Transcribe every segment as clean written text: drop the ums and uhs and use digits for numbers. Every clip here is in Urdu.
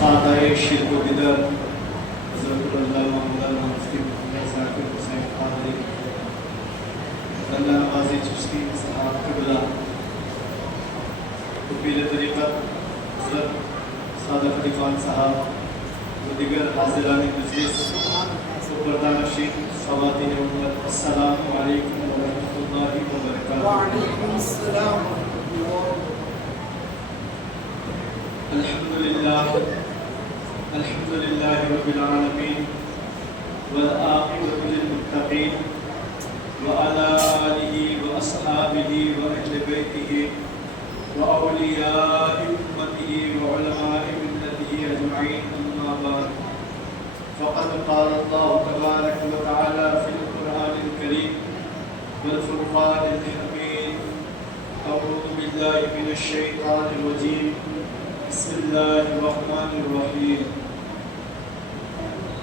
خاطۂ شرک و بدعت حضرت علامہ مولانا مفتی محمد ذاکر حسین قادری اللہ نوازی چشتی صاحب قبلہ پیر طریقت حضرت سعادت علی خان صاحب و دیگر حاضران مجلس و پردانشین خواتین امت، السلام علیکم ورحمۃ اللہ وبرکاتہ۔ وعلیکم السلام الحمد للہ رب العالمین والعاقبۃ للمتقین وعلی آلہ واصحابہ واہل بیتہ واولیاء امتہ وعلماء ملتہ اجمعین، اما بعد فقد قال اللہ تبارک وتعالی فی القرآن الکریم والفرقان الحمید، اعوذ باللہ من الشیطان الرجیم، بسم اللہ الرحمن الرحیم،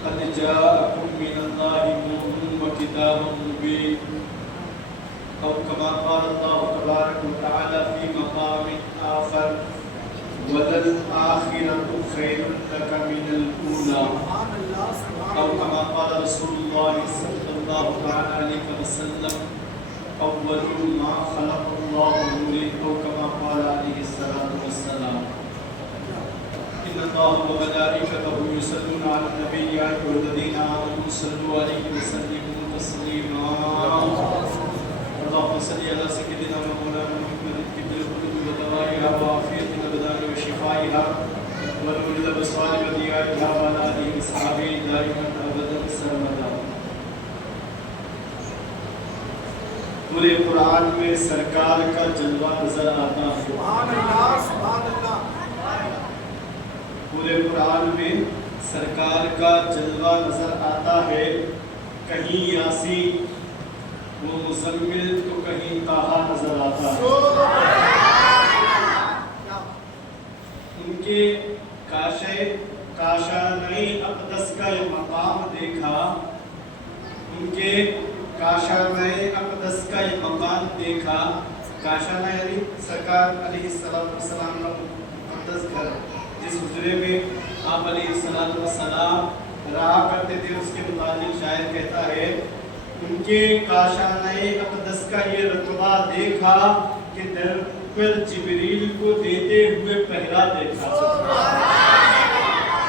قد جاءکم من اللہ نور وکتاب مبین، او کما قال اللہ تبارک وتعالی فی مقام آخر، وَلَلْآخِرَةُ خَيْرٌ لَكَ مِنَ الْأُولَى، او کما قال رسول اللہ صلی اللہ تعالی علیہ وسلم اول ما خلق اللہ نور، او کما قال علیہ الصلاۃ والسلام، ان اللہ وملائکتہ یصلون علی النبی یا ایھا الذین آمنوا صلوا علیہ وسلموا تسلیما، اللهم صل علی سیدنا و مولانا محمد طب القلوب ودوائها وعافیة الابدان وشفائها ونور الابصار وضیائها وعلی آلہ وصحبہ دائما ابدا سرمدا۔ پورے قرآن میں سرکار کا جلوہ نظر آتا ہے، سبحان اللہ سبحان اللہ۔ پورے قرآن میں سرکار کا جلوہ نظر آتا ہے، کہیں یاسین وہ مزمل تو کہیں طٰہٰ نظر آتا ہے۔ ان کے کاشانۂ اقدس کا مقام دیکھا، ان کے کاشانۂ اقدس کا یہ مقام دیکھا، کاشانہ یعنی سرکار علیہ السلام کا مقدس گھر، جس حجرے میں آپ علیہ السلام رہا کرتے تھے، اس کے متعلق شاعر کہتا ہے، ان کے کاشانہ اقدس کا یہ رتبہ دیکھا کہ در پر جبریل کو دیتے ہوئے پہرا دیکھا۔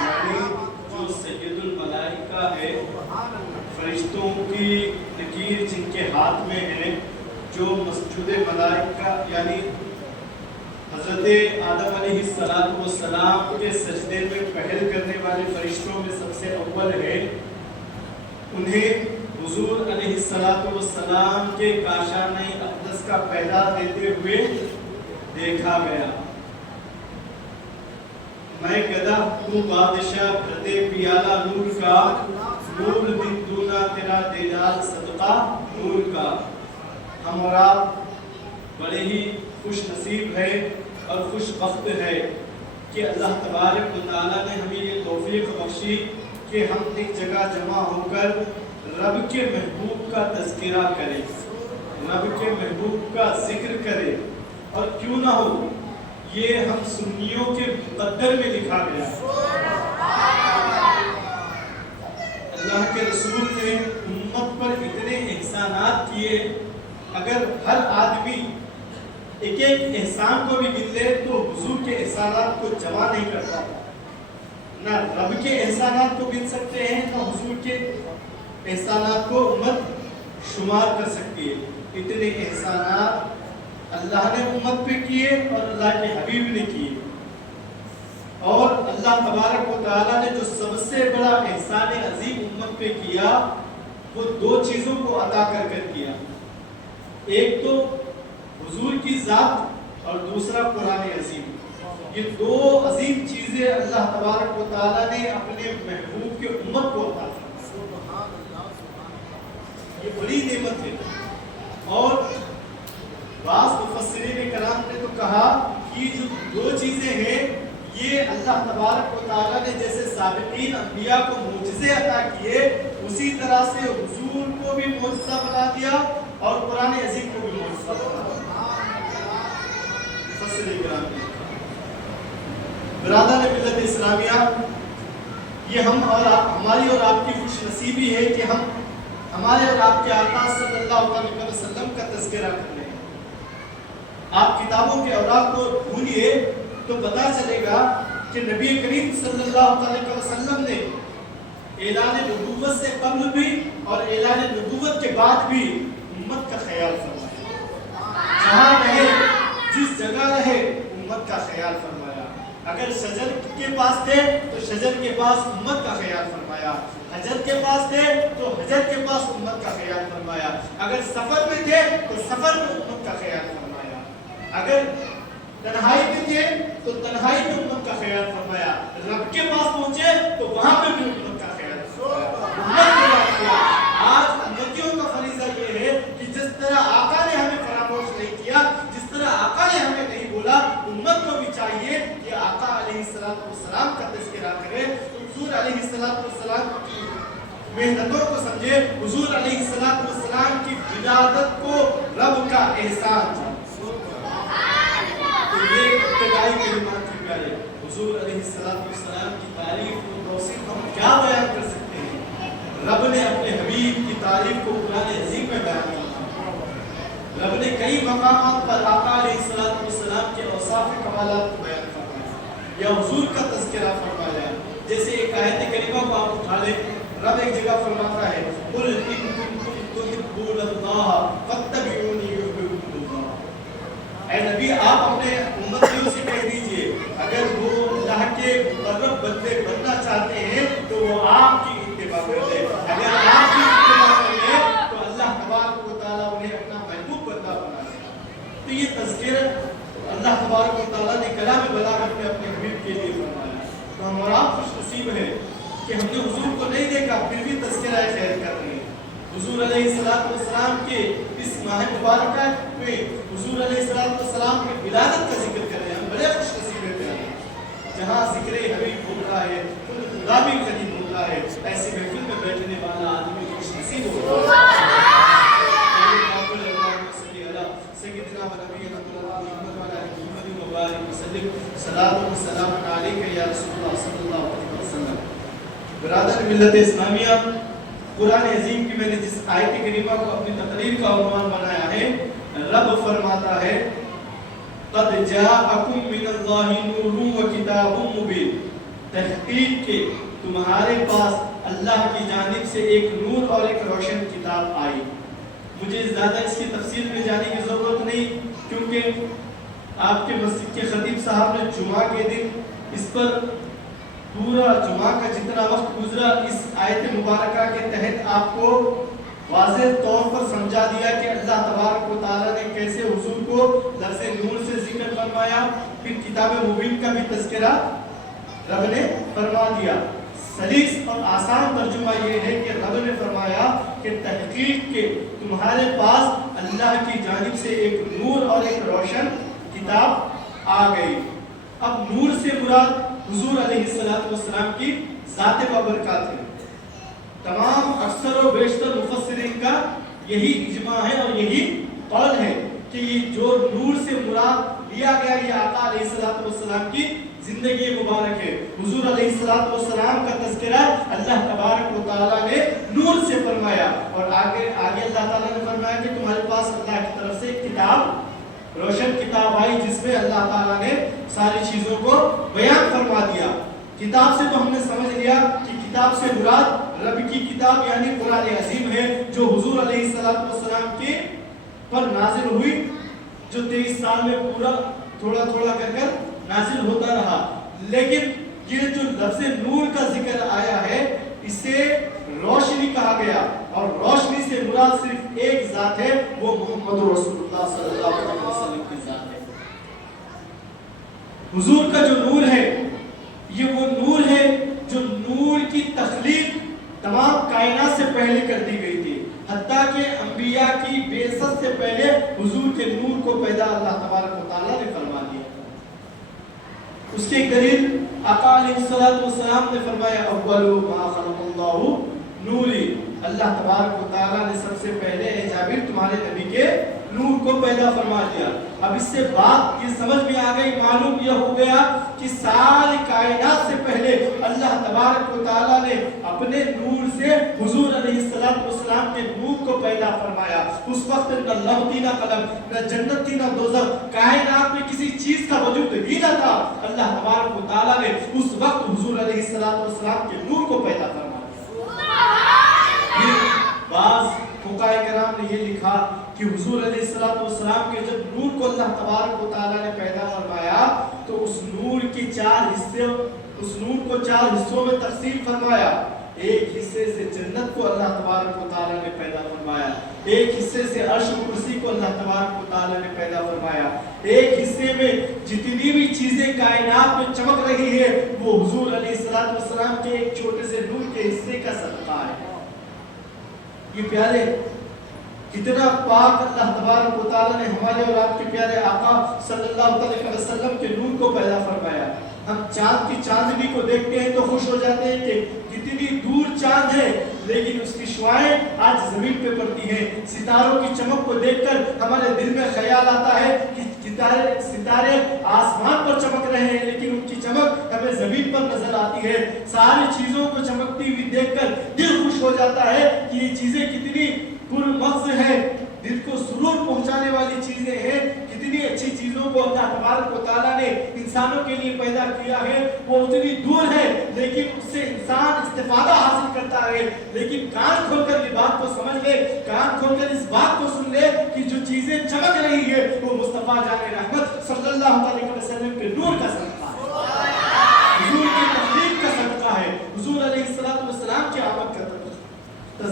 یعنی جو سید الملائکہ ہے، فرشتوں کی لکیر جن کے ہاتھ میں ہے، جو مسجود ملائکہ یعنی حضرت آدم علیہ السلام کے سجدے میں پہل کرنے والے فرشتوں میں سب سے اول ہے، انہیں حضور علیہ السلام کے کاشانہ اقدس کا پہرا دیتے ہوئے دیکھا گیا۔ میں گدا تو بادشاہ بھرتے پیالہ نور کا، نور دن دونا تیرا دیدار صدقہ نور کا۔ ہم اور آپ بڑے ہی خوش نصیب ہے اور خوش بخت ہے کہ اللہ تبارک و تعالیٰ نے ہمیں یہ توفیق بخشی کہ ہم ایک جگہ جمع ہو کر رب کے محبوب کا تذکرہ کریں، رب کے محبوب کا ذکر کریں، اور کیوں نہ ہو یہ ہم سنیوں کے مقدر میں لکھا گیا ہے۔ اللہ کے رسول نے امت پر اتنے احسانات کیے، اگر ہر آدمی ایک ایک احسان کو بھی گن لے تو حضور کے احسانات کو جمع نہیں کرتا، نہ رب کے احسانات کو گن سکتے ہیں، نہ حضور کے احسانات کو امت شمار کر سکتی ہے۔ اتنے احسانات اللہ نے امت پہ کیے اور اللہ کے حبیب نے کیے، اور اللہ تبارک و تعالیٰ نے جو سب سے بڑا احسان عظیم امت پہ کیا وہ دو چیزوں کو عطا کر کر کیا، ایک تو حضور کی ذات اور دوسرا قرآن عظیم۔ یہ دو عظیم چیزیں اللہ تبارک و تعالیٰ نے اپنے محبوب کے امت کو عطا کی، یہ بڑی نعمت ہے۔ اور بعض مفسرین کرام نے تو کہا کہ جو دو چیزیں ہیں یہ اللہ تبارک و تعالیٰ نے جیسے سابقین انبیاء کو معجزے عطا کیے، اسی طرح سے حضور کو بھی معجزہ بنا دیا اور قرآن عظیم کو بھی معجزہ بنا دیا۔ مفسرین کرام نے برادران ملت اسلامیہ، یہ ہماری اور آپ کی خوش نصیبی ہے کہ ہم ہمارے اور آپ کے آقا صلی اللہ علیہ وسلم کا تذکرہ کر رہے ہیں۔ آپ کتابوں کے اوراق کو ڈھونڈیے تو پتہ چلے گا کہ نبی کریم صلی اللہ علیہ وسلم نے اعلان نبوت سے قبل بھی اور اعلان نبوت کے بعد بھی امت کا خیال فرمایا۔ جہاں رہے، جس جگہ رہے، امت کا خیال فرمایا۔ اگر شجر کے پاس تھے تو شجر کے پاس امت کا خیال فرمایا، حجر کے پاس تھے تو حجر کے پاس امت کا خیال فرمایا، اگر سفر میں تھے تو سفر میں امت کا خیال فرمایا، اگر تنہائی میں تھے تو تنہائی میں امت کا خیال فرمایا، رب کے پاس پہنچے تو وہاں پہ بھی امت کا خیال فرمایا۔ آج امتیوں کا فریضہ یہ ہے کہ جس طرح آقا نے ہمیں فراموش نہیں کیا، جس طرح آقا نے ہمیں نہیں بولا، امت کو بھی چاہیے کہ آقا علیہ السلام کا تذکرہ کرے، حضور علیہ السلام کی محنتوں کو سمجھے، حضور علیہ السلام کی ولادت کو رب کا احسان جائے۔ تو یہ ابتدائی کلمات کی پیارے، حضور علیہ السلام کی تعریف و توصیف ہم کیا بیان کر سکتے ہیں؟ رب نے اپنے حبیب کی تعریف کو قرآن عظیم میں بیان کیا۔ رب نے کئی مقامات پر آقا علیہ السلام کے اوصاف کمالات کو بیان فرمایا یا حضور کا تذکرہ فرمایا۔ جیسے ایک آیت کریمہ کو آپ اٹھا لیں، رب ایک جگہ فرماتا ہے قُلْ إِن كُنتُمْ تُحِبُّونَ اللَّهَ فَاتَّبِعُونِي يُحْبِبْكُمُ اللَّهُ۔ اے نبی آپ اپنے امتیوں سے کہہ دیجئے اگر وہ اللہ کے مقرب بندے بننا چاہتے ہیں تو وہ آپ کی اتباع کر لیں، اگر آپ کی اتباع کر لیں تو اللہ تبارک و تعالیٰ انہیں اپنا محبوب بندہ بنا دے۔ تو یہ تذکرہ اللہ تبارک و تعالیٰ نے کلام بلاغت میں اپنے حبیب کے لیے فرمایا۔ تو ہم اور آپ خوش نصیب ہیں کہ ہم نے حضور کو نہیں دیکھا پھر بھی تذکرہ خیر کر رہے ہیں۔ حضور علیہ السلام کے اس ماہ مبارکہ میں حضور علیہ السلام کی ولادت کا ذکر کر رہے ہیں، ہم بڑے خوش نصیب ہیں۔ جہاں ذکر حبیب ہو رہا ہے، خدا بھی قریب ہو رہا ہے، ایسی محفل میں بیٹھنے والا آدمی خوش نصیب ہو رہا ہے۔ سیدنا و نبینا محمد و علی محمد و بارک وسلم، صلاۃ و سلام علیک یا رسول اللہ صلی اللہ علیہ وسلم۔ برادر ملت اسلامیہ، قرآن عظیم کی میں نے جس آیت کریمہ کو اپنی تقریر کا عنوان بنایا ہے، رب فرماتا ہے قد جاءکم من اللہ نور و کتاب مبین، تحقیق کے تمہارے پاس اللہ کی جانب سے ایک نور اور ایک روشن کتاب آئی۔ مجھے زیادہ اس کی تفصیل میں جانے کی ضرورت نہیں کیونکہ آپ کے مسجد کے خطیب صاحب نے جمعہ کے دن اس پر پورا جمعہ کا جتنا وقت گزرا اس آیت مبارکہ کے تحت آپ کو واضح طور پر سمجھا دیا کہ اللہ تبارک و تعالیٰ نے کیسے حضور کو لفظ نور سے ذکر فرمایا، پھر کتاب مبین کا بھی تذکرہ رب نے فرما دیا۔ سلیس اور آسان ترجمہ یہ ہے کہ رب نے فرمایا کہ تحقیق کے تمہارے پاس اللہ کی جانب سے ایک نور اور ایک روشن کتاب آ گئی۔ اب نور سے مراد حضور علیہ السلام کی ذات بابرکات ہے۔ تمام اکثر و بیشتر مفسرین کا یہی اجماع ہے اور یہی قول ہے کہ یہ جو نور سے مراد لیا گیا یہ آقا علیہ السلام کی زندگی مبارک ہے۔ حضور علیہ السلام کا تذکرہ اللہ تبارک و تعالیٰ نے نور سے فرمایا اور آگے اللہ تعالیٰ نے فرمایا کہ تمہارے پاس اللہ کی طرف سے کتاب روشن کتاب آئی جس میں اللہ تعالیٰ نے ساری چیزوں کو بیان فرما دیا۔ کتاب سے تو ہم نے سمجھ لیا کہ کتاب سے مراد رب کی کتاب یعنی قرآن عظیم ہے جو حضور علیہ السلام کے پر نازل ہوئی، جو 23 سال میں پورا تھوڑا تھوڑا کر نازل ہوتا رہا۔ لیکن یہ جو لفظ نور کا ذکر آیا ہے اسے روشنی کہا گیا اور روشنی سے مراد صرف ایک ذات ہے، وہ محمد رسول اللہ صلی اللہ علیہ وسلم کی ذات ہے۔ حضور کا جو نور ہے یہ وہ نور ہے جو نور کی تخلیق تمام کائنات سے پہلے کر دی گئی تھی، حتیٰ کہ انبیاء کی بعثت سے پہلے حضور کے نور کو پیدا اللہ تبارک و تعالیٰ نے فرما دیا۔ اس کی ایک دلیل آقا علیہ السلام نے فرمایا اول ما خلق اللہ نوری، اللہ تبارک و تعالیٰ نے سب سے پہلے اے جابر تمہارے نبی کے نور کو پیدا فرما دیا۔ اب اس سے بات یہ سمجھ میں آ گئی، معلوم یہ ہو گیا کہ ساری کائنات سے پہلے اللہ اللہ تبارک و تعالیٰ نے اپنے نور سے حضور علیہ السلام کے نور کو پیدا فرمایا. اس وقت نہ لوح تھی نہ قلم، نہ جنت تھی نہ دوزخ، کائنات میں کسی چیز کا وجود ہی نہ تھا. اللہ تبارک و تعالیٰ نے اس وقت حضور علیہ السلام کے نور کو پیدا فرمایا. بعض فقہاء کرام نے یہ لکھا کہ حضور علیہ السلام کے جب نور کو اللہ تبارک و تعالیٰ نے پیدا فرمایا تو اس نور کو 4 حصوں میں تقسیم فرمایا. ایک حصے سے جنت کو اللہ تبارک و تعالیٰ نے پیدا فرمایا، ایک حصے سے عرش و کرسی کو اللہ تبارک و تعالیٰ نے پیدا فرمایا، ایک حصے میں جتنی بھی چیزیں کائنات میں چمک رہی ہے وہ حضور علیہ السلام کے ایک چھوٹے سے نور کے حصے کا صدقہ ہے. یہ پیارے کتنا پاک اللہ تبارک و تعالیٰ نے ہمارے اور آپ کے پیارے آقا صلی اللہ علیہ وسلم کے نور کو پیدا فرمایا. ہم چاند کی چاندنی کو دیکھتے ہیں تو خوش ہو جاتے ہیں کہ کتنی دور چاند ہے، لیکن اس کی شعاعیں آج زمین پہ پڑتی ہیں. ستاروں کی چمک کو دیکھ کر ہمارے دل میں خیال آتا ہے کہ ستارے آسمان پر چمک رہے ہیں، لیکن ان کی چمک ہمیں زمین پر نظر آتی ہے. ساری چیزوں کو چمکتی ہوئی دیکھ کر دل خوش ہو جاتا ہے کہ یہ چیزیں کتنی پرمغز ہیں، دل کو سرور پہنچانے والی چیزیں ہیں. کتنی اچھی چیزوں کو اللہ تبارک و تعالیٰ نے انسانوں کے لیے پیدا کیا ہے، وہ اتنی دور ہے لیکن اس سے انسان استفادہ حاصل کرتا ہے. لیکن کان کھول کر یہ بات کو سمجھ لے، کان کھول کر اس بات کو سن لے کہ جو چیزیں چمک رہی ہے وہ مصطفیٰ جان رحمت صلی اللہ علیہ وسلم کے نور کا صدقہ ہے، حضور کی تخلیق کا صدقہ ہے، حضور علیہ السلام کی آمد کا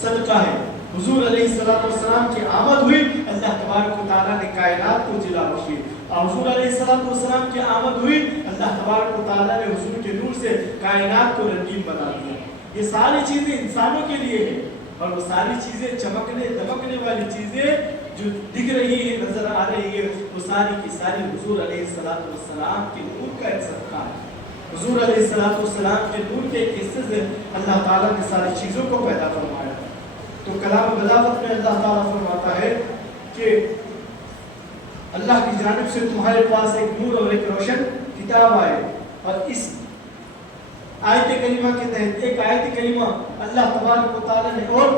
صدقہ ہے. حضور علیہ السلام کی آمد ہوئی، اللہ تبارک و تعالیٰ نے کائنات کو جلا بخشی. اور حضور علیہ السلام کی آمد ہوئی، اللہ تبارک و تعالیٰ نے حضور کے نور سے کائنات کو رنگین بنا دیا. یہ ساری چیزیں انسانوں کے لیے ہیں، اور وہ ساری چیزیں چمکنے دمکنے والی چیزیں جو دکھ رہی ہے، نظر آ رہی ہے، وہ ساری کی ساری حضور علیہ السلام کے نور کا ایک صدقہ ہے. حضور علیہ السلام کے نور کے ایک حصے سے اللہ تعالیٰ نے ساری چیزوں کو پیدا فرمایا. تو کلام بلاغت میں اللہ تعالیٰ فرماتا ہے کہ اللہ کی جانب سے تمہارے پاس ایک نور اور ایک روشن کتاب آئے. اور اس آیت کریمہ کے تحت ایک آیت کریمہ اللہ تبارک و تعالیٰ نے اور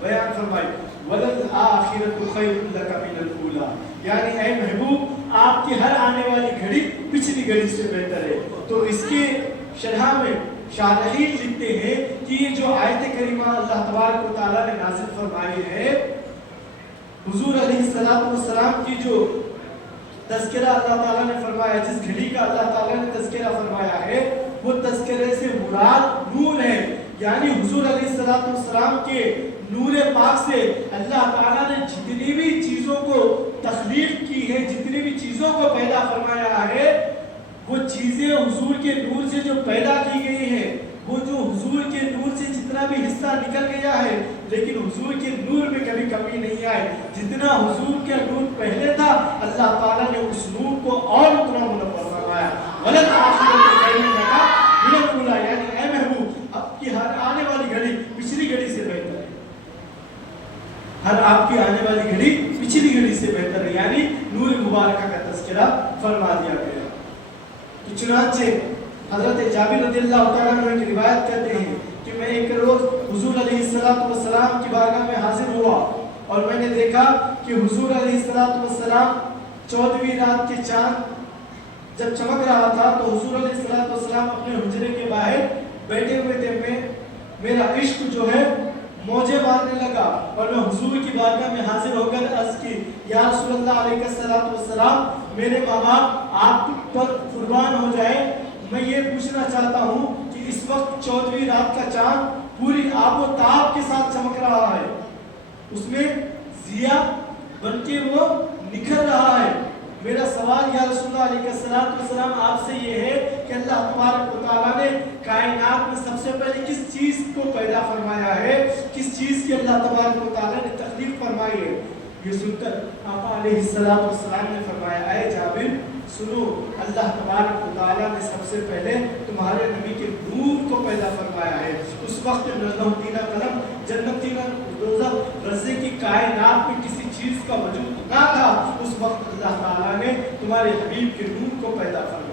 بیان فرمائی، وَلَلْآخِرَةُ خَيْرٌ لَكَ مِنَ الْأُولَىٰ، یعنی اے محبوب آپ کی ہر آنے والی گھڑی پچھلی گھڑی سے بہتر ہے. تو اس کے شرح میں شارحین لکھتے ہیں کہ یہ جو آیت کریمہ اللہ تبارک و تعالیٰ نے نازل فرمائی ہے، حضور علیہ السلام کی جو تذکرہ اللہ تعالیٰ نے فرمایا، جس گھڑی کا اللہ تعالیٰ نے تذکرہ فرمایا ہے، وہ تذکرے سے مراد نور ہے. یعنی حضور علیہ السلام کے نور پاک سے اللہ تعالیٰ نے جتنی بھی چیزوں کو تخلیق کی ہے، جتنی بھی چیزوں کو پیدا فرمایا ہے، وہ چیزیں حضور کے نور سے جو پیدا کی گئی ہیں، وہ جو حضور کے نور سے جتنا بھی حصہ نکل گیا ہے، لیکن حضور کے نور میں کبھی کمی نہیں آئی. جتنا حضور کا نور پہلے تھا، اللہ تعالیٰ نے اس نور کو اور اتنا منور فرمایا. وَلَلْآخِرَةُ خَيْرٌ لَكَ مِنَ الْأُولَىٰ، یعنی اے محبوب آپ کی ہر آنے والی گھڑی پچھلی گھڑی سے بہتر ہے. ہر آپ کی آنے والی گھڑی پچھلی گھڑی سے بہتر ہے، یعنی نور مبارکہ کا تذکرہ فرما دیا گیا. تو چنانچہ حضرت جابر رضی اللہ تعالیٰ عنہ کی روایت کرتے ہیں کہ میں ایک روز حضور علیہ السلام کی بارگاہ میں حاضر ہوا اور میں نے دیکھا کہ حضور علیہ السلام 14ویں رات کے چاند جب چمک رہا تھا تو حضور علیہ السلام اپنے حجرے کے باہر بیٹھے ہوئے تھے. میرا عشق جو ہے موجے مارنے لگا اور میں حضور کی بارگاہ میں حاضر ہو کر عرض کی، یا رسول اللہ علیہ السلام، میرے ماں باپ آپ پر قربان ہو جائے، میں یہ پوچھنا چاہتا ہوں کہ اس وقت 14ویں رات کا چاند پوری آب و تاب کے ساتھ چمک رہا ہے، اس میں ضیا بن کے وہ نکھر رہا ہے. میرا سوال یا رسول اللہ علیہ السلام آپ سے یہ ہے کہ اللہ تبارک و تعالیٰ نے کائنات میں سب سے پہلے کس چیز کو پیدا فرمایا ہے، کس چیز کی اللہ تبارک و تعالیٰ نے تخلیق فرمائی ہے؟ یہ سن کر آقا علیہ السلام نے فرمایا، اے جابر سنو، اللہ تبارک و تعالیٰ نے سب سے پہلے تمہارے نبی کے نور کو پیدا فرمایا ہے. اس وقت نہ لوح نہ قلم، جنت نہ دوزخ، رزق کی کائنات میں کسی چیز کا وجود نہ تھا. اس وقت اللہ تعالیٰ نے تمہارے حبیب کے نور کو پیدا فرمایا.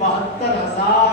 72,000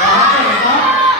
72,000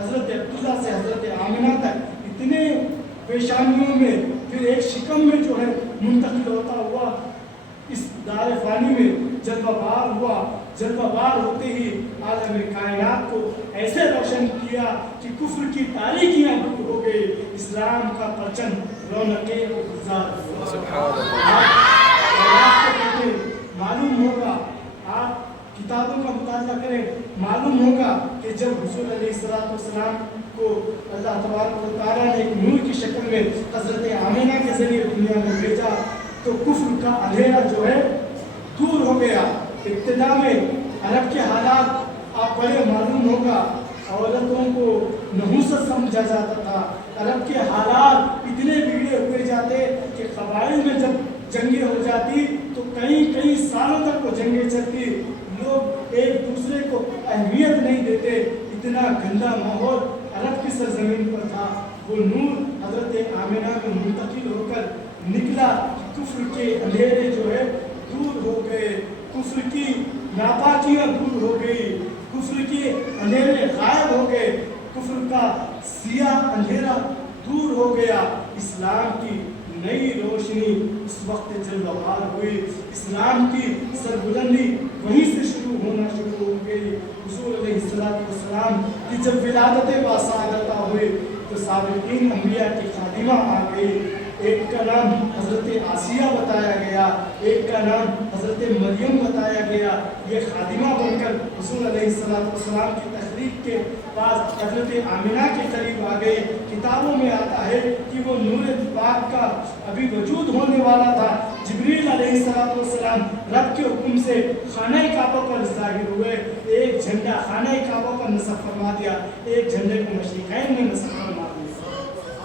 حضرت عبداللہ سے حضرت آمنہ تک اتنے پیشانیوں میں پھر ایک شکم میں جو ہے منتقل ہوتا ہوا اس دار فانی میں جلوہ بار ہوا. جلوہ بار ہوتے ہی عالم کائنات کو ایسے روشن کیا کہ کفر کی تاریکیاں دور ہو گئی, اسلام کا پرچم رونقیں گلزار ہوا. آپ کو معلوم ہوگا, آپ کتابوں کا مطالعہ کریں, معلوم ہوگا کہ جب حضور علیہ السلام کو اللہ تبارک و تعالیٰ نے ایک نور کی شکل میں حضرت آمنہ کے ذریعے دنیا میں بھیجا تو کفر کا اندھیرا جو ہے دور ہو گیا. ابتدا میں عرب کے حالات آپ بڑے معلوم ہوگا, عورتوں کو نحوست سمجھا جاتا تھا. عرب کے حالات اتنے بگڑے ہوئے جاتے کہ قبائل میں جب جنگیں ہو جاتی تو کئی سالوں تک وہ جنگیں چلتی, لوگ ایک دوسرے کو اہمیت نہیں دیتے. اتنا گندا ماحول عرب کی سرزمین پر تھا. وہ نور حضرت آمنہ میں منتقل ہو کر نکلا, کفر کے اندھیرے جو ہے دور ہو گئے, کفر کی ناپاکیاں دور ہو گئی, کفر کے اندھیرے غائب ہو گئے, کفر کا سیاہ اندھیرا دور ہو گیا. اسلام کی نئی روشنی اس وقت جلوہ بار ہوئی. اسلام کی سربلندی وہیں سے شروع ہونا شروع ہو گئی. حضور علیہ السلام کی جب ولادت باصادتہ ہوئی تو سابقین انبیاء کی خادمہ آ گئی. ایک کا نام حضرت آسیہ بتایا گیا, ایک کا نام حضرت مریم بتایا گیا. یہ خادمہ بن کر حضور علیہ السلام کی تخلیق کے پاس حضرت آمنہ کے قریب آ گئی. کتابوں میں آتا ہے کہ وہ نور پاک کا ابھی وجود ہونے والا تھا. جبریل علیہ السلام رب کے حکم سے خانہ کعبہ پر ظاہر ہوئے. ایک جھنڈا خانہ کعبہ پر نصب فرما دیا, ایک جھنڈے کو مشرقین میں نصب فرما دیا.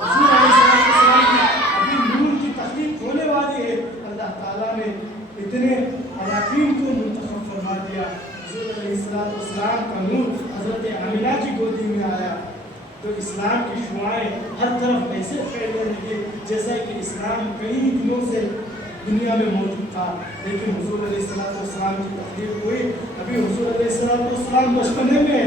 حضور علیہ السلام کی ابھی نور کی تخلیق ہونے والی ہے, اللہ تعالیٰ نے اتنے اراکین کو منتخب فرما دیا. حضور علیہ السلام کا نور حضرت آمنہ کی گودی میں آیا تو اسلام کی شعائیں ہر طرف ایسے پھیلنے لگے جیسا کہ اسلام کئی دنوں سے دنیا میں موجود تھا. لیکن حضور علیہ السلام کی تخلیق ہوئی, ابھی حضور علیہ السلام بچپنے میں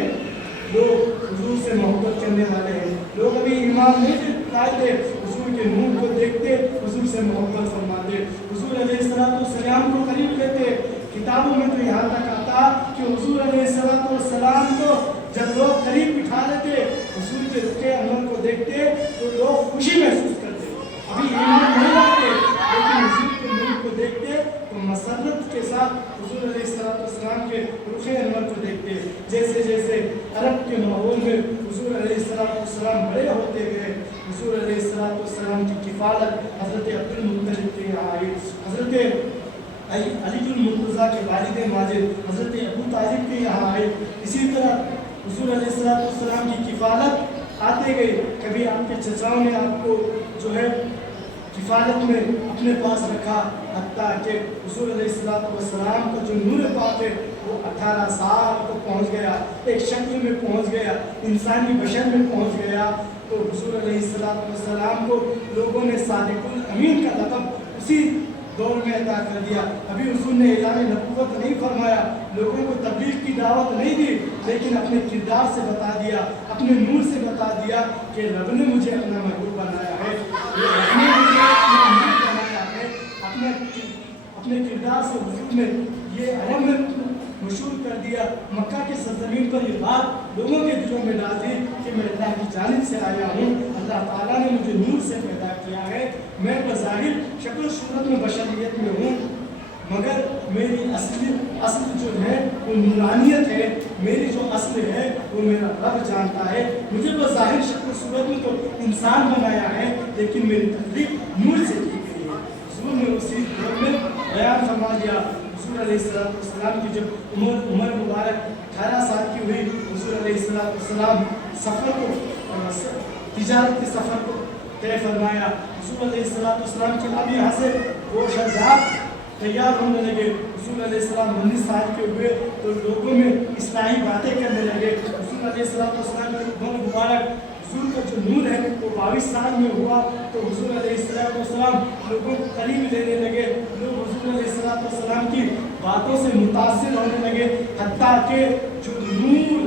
لوگ حضور سے محبت کرنے والے ہیں, لوگ ابھی ایمان نہیں لائے تھے, حضور کے نور کو دیکھتے حضور سے محبت فرماتے, حضور علیہ السلام کو قریب لیتے. کتابوں میں تو یہاں تک آتا کہ حضور علیہ السلام کو جب لوگ قریب بٹھا لیتے, حضور کے رخ انور کو دیکھتے تو لوگ خوشی محسوس کرتے. ابھی ایمان نہیں لاتے لیکن حضور کے نور کو دیکھتے تو مسرت کے ساتھ حضور علیہ السلام کے رخ انور کو دیکھتے. جیسے جیسے عرب کے ماحول میں حضور علیہ السلام بڑے ہوتے گئے, حضور علیہ السلام کی کفالت حضرت عبد المطلب کے یہاں آئی. حضرت علی المرتضیٰ کے والد ماجد حضرت ابو طالب کے یہاں آئے. اسی طرح حضور علیہ السلام کی کفالت آتے گئے. کبھی آپ کے چچاؤں نے آپ کو جو ہے کفالت میں اپنے پاس رکھا, حتیٰ کہ حضور علیہ السلام کا جو نور پاک ہے وہ 18 سال کو پہنچ گیا, ایک شکل میں پہنچ گیا, انسانی بشر میں پہنچ گیا. تو حضور علیہ السلام کو لوگوں نے صادق الامین کا لقب اسی دور میں عطا کر دیا. ابھی حضور نے اعلان نبوت نہیں فرمایا, لوگوں کو تبلیغ کی دعوت نہیں دی, لیکن اپنے کردار سے بتا دیا, اپنے نور سے بتا دیا کہ رب نے مجھے اپنا محبوب بنایا ہے, رب نے مجھے اپنا محبوب بنایا ہے. اپنے کردار سے حضور نے یہ علم مشہور کر دیا. مکہ کی سرزمین پر یہ بات لوگوں کے دلوں میں ڈال دی کہ میں اللہ کی جانب سے آیا ہوں, اللہ تعالیٰ نے مجھے نور سے پیدا کیا ہے. میں بظاہر شکل و صورت میں بشریت میں ہوں, مگر میری اصل جو ہے وہ نورانیت ہے. میری جو اصل ہے وہ میرا رب جانتا ہے. مجھے بظاہر شکل و صورت میں تو انسان بنایا ہے, لیکن میری تخلیق نور سے کی گئی ہے. حضور نے اسی دور میں بیان فرما دیا. حضور علیہ السلام کی جب عمر مبارک 18 سال کی ہوئی, حضور علیہ السلام سفر کو تجارت کے سفر کو طے فرمایا. حضور علیہ السلام کے اب یہاں سے وہ شہزاد تیار ہونے لگے. حضور علیہ السلام 19 سال کے ہوئے تو لوگوں میں اصلاحی باتیں کرنے لگے. حضور علیہ السلام کی عمر مبارک, حضور کا جو نور ہے وہ 22 سال میں ہوا تو حضور علیہ السلام لوگوں کو قریب لینے لگے. لوگ حضور علیہ السلام کی باتوں سے متاثر ہونے لگے, حتیٰ کہ جو نور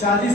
40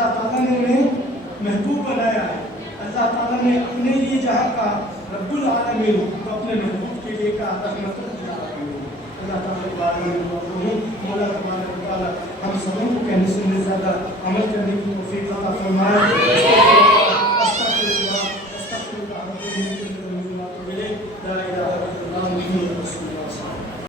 اللہ تعالیٰ نے انہیں محبوب بنایا ہے. اللہ تعالیٰ نے اپنے لیے جہاں کا رب العالمین تو اپنے محبوب کے لیے کا رحمت العالمین. اللہ تعالیٰ کے بارے میں دعا کروں مولا تبارک و تعالیٰ ہم سبوں کو کہنے سے زیادہ عمل کرنے کی توفیق عطا فرمائے. استغفر اللہ استغفر اللہ